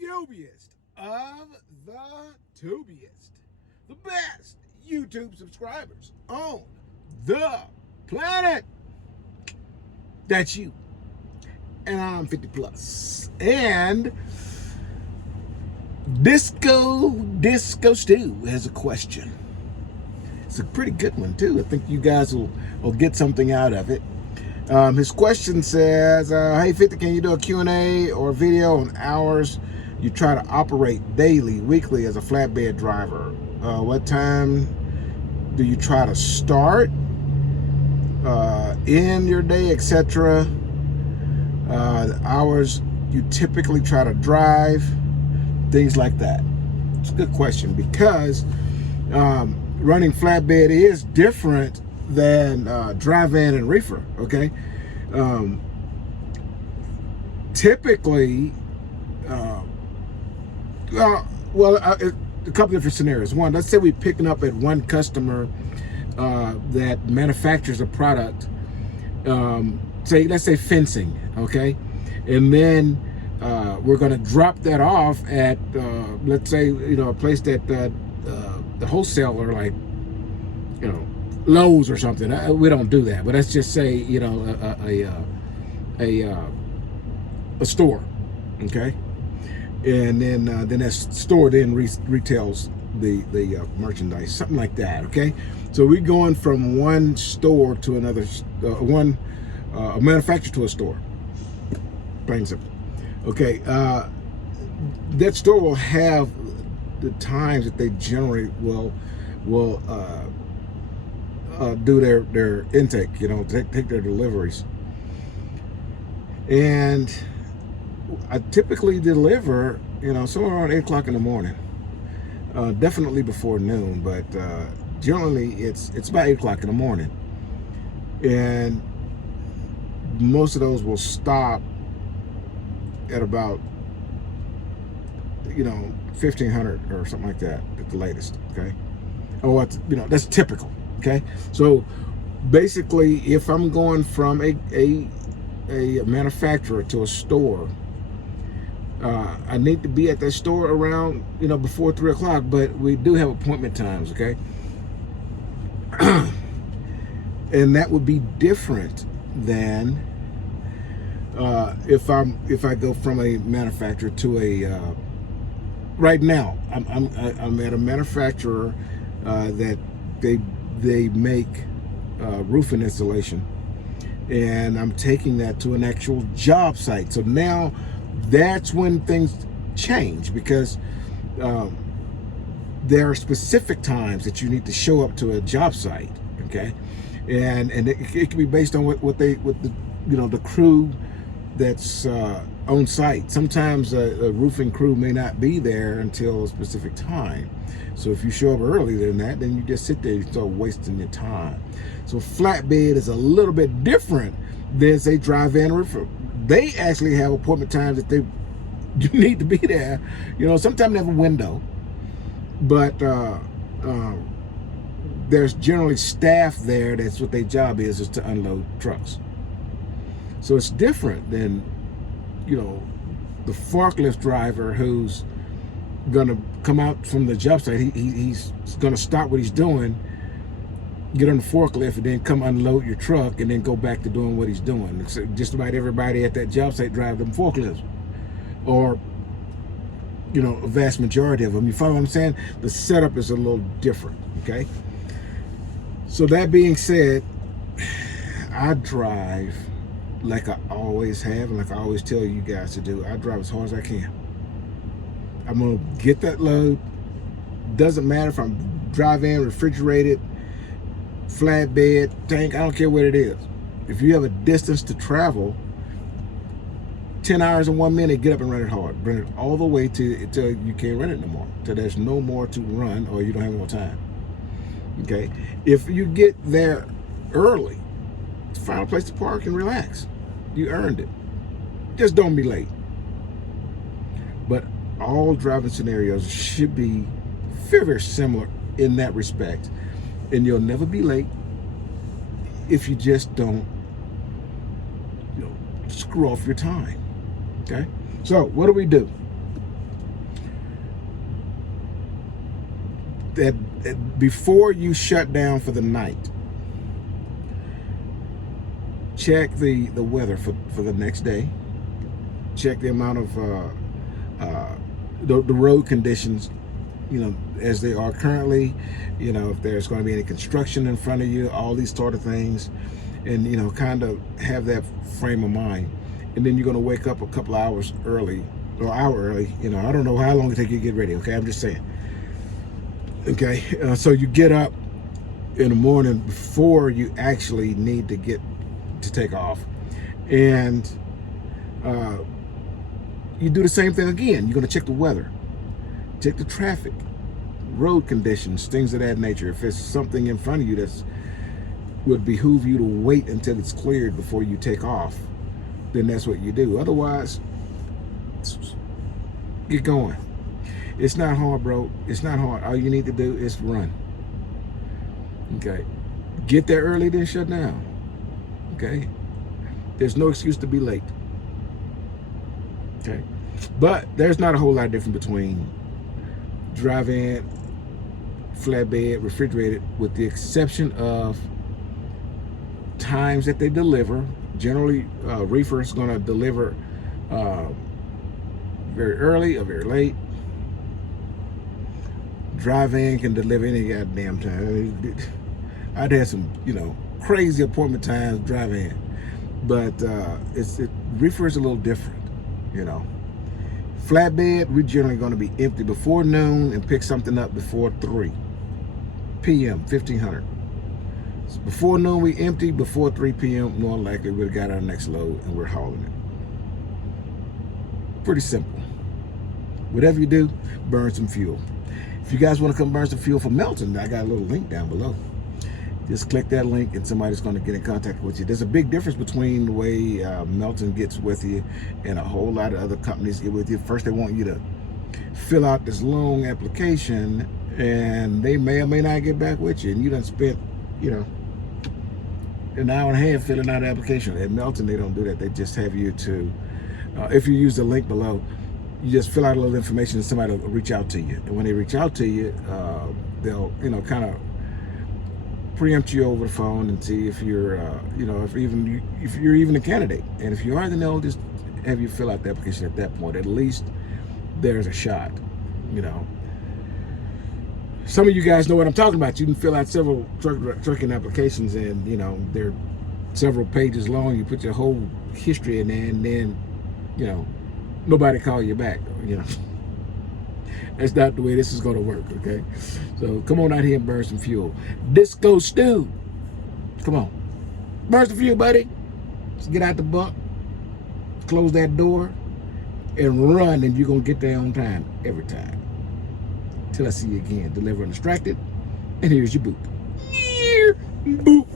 Yubiest of the tubiest, the best YouTube subscribers on the planet. That's you. And I'm 50 plus. And Disco Stew has a question. It's a pretty good one too. I think you guys will get something out of it. His question says, hey 50, can you do a Q&A or video on hours you try to operate daily, weekly as a flatbed driver? What time do you try to start, end your day, etc.? The hours you typically try to drive, things like that. It's a good question because running flatbed is different than dry van and reefer, okay? Typically, a couple different scenarios. One, let's say we're picking up at one customer that manufactures a product, let's say fencing, okay? And then we're gonna drop that off at, let's say, a place that the wholesaler, like, Lowe's or something. We don't do that, but let's just say, a store, okay? And then that store then retails the merchandise, something like that, okay? So we're going from one store to another, a manufacturer to a store, plain and simple. Okay, that store will have the times that they generally will do their intake, take their deliveries. And I typically deliver, somewhere around 8 o'clock in the morning. Definitely before noon, but generally it's about 8 o'clock in the morning. And most of those will stop at about 1,500 or something like that at the latest, okay? Or that's typical, okay? So basically, if I'm going from a manufacturer to a store, I need to be at that store around, before 3 o'clock, but we do have appointment times, okay? And that would be different than if I go from a manufacturer to a right now I'm at a manufacturer that they make roofing installation, and I'm taking that to an actual job site. So now that's when things change, because there are specific times that you need to show up to a job site, okay? And it can be based on what the crew that's on site. Sometimes a roofing crew may not be there until a specific time. So if you show up earlier than that, then you just sit there and start wasting your time. So flatbed is a little bit different than, say, dry van roofer. They actually have appointment times that you need to be there. Sometimes they have a window, but there's generally staff there. That's what their job is to unload trucks. So it's different than, the forklift driver who's gonna come out from the job site. He's gonna stop what he's doing, get on the forklift, and then come unload your truck, and then go back to doing what he's doing. It's just about everybody at that job site drive them forklifts, or a vast majority of them. You follow what I'm saying? The setup is a little different, okay? So that being said, I drive like I always have, and like I always tell you guys to do. I drive as hard as I can. I'm gonna get that load. Doesn't matter if I'm drive-in, refrigerated, flatbed, tank, I don't care what it is. If you have a distance to travel, 10 hours and 1 minute, get up and run it hard. Run it all the way till you can't run it no more, till there's no more to run, or you don't have more time, okay? If you get there early, find a place to park and relax. You earned it. Just don't be late. But all driving scenarios should be very, very similar in that respect. And you'll never be late if you just don't screw off your time, okay? So what do? before you shut down for the night, check the weather for the next day. Check the amount of the road conditions, you know, as they are currently, you know, if there's going to be any construction in front of you, all these sort of things, and, you know, kind of have that frame of mind. And then you're going to wake up a couple hours early, or an hour early, you know, I don't know how long it takes you to get ready, okay, I'm just saying. Okay, so you get up in the morning before you actually need to take off, and you do the same thing again. You're going to check the weather, check the traffic, road conditions, things of that nature. If there's something in front of you that's would behoove you to wait until it's cleared before you take off, then that's what you do. Otherwise, get going. It's not hard, bro. It's not hard. All you need to do is run. Okay. Get there early, then shut down. Okay. There's no excuse to be late. Okay. But there's not a whole lot different between drive-in, flatbed, refrigerated, with the exception of times that they deliver. Generally, reefer is going to deliver very early or very late. Drive-in can deliver any goddamn time. I'd had some, you know, crazy appointment times drive-in, but reefer is a little different, you know. Flatbed, we're generally going to be empty before noon and pick something up before 3 p.m. 1500. So before noon we empty, before 3 p.m. more likely we've got our next load and we're hauling it. Pretty simple. Whatever you do, burn some fuel. If you guys want to come burn some fuel for Melton, I got a little link down below. Just click that link and somebody's going to get in contact with you. There's a big difference between the way Melton gets with you and a whole lot of other companies get with you. First, they want you to fill out this long application, and they may or may not get back with you. And you done spent, you know, an hour and a half filling out an application. At Melton, they don't do that. They just have you to, if you use the link below, you just fill out a little information and somebody will reach out to you. And when they reach out to you, they'll, you know, kind of preempt you over the phone and see if you're, you know, if you're even a candidate. And if you are, then they'll just have you fill out the application at that point. At least there's a shot, you know. Some of you guys know what I'm talking about. You can fill out several trucking applications, and, you know, they're several pages long. You put your whole history in there, and then, you know, nobody call you back, you know. That's not the way this is going to work, okay? So come on out here and burn some fuel. Disco Stew, come on. Burn some fuel, buddy. Let's get out the bunk, close that door, and run, and you're going to get there on time every time. Till I see you again. Deliver Undistracted, and here's your boop. Boop.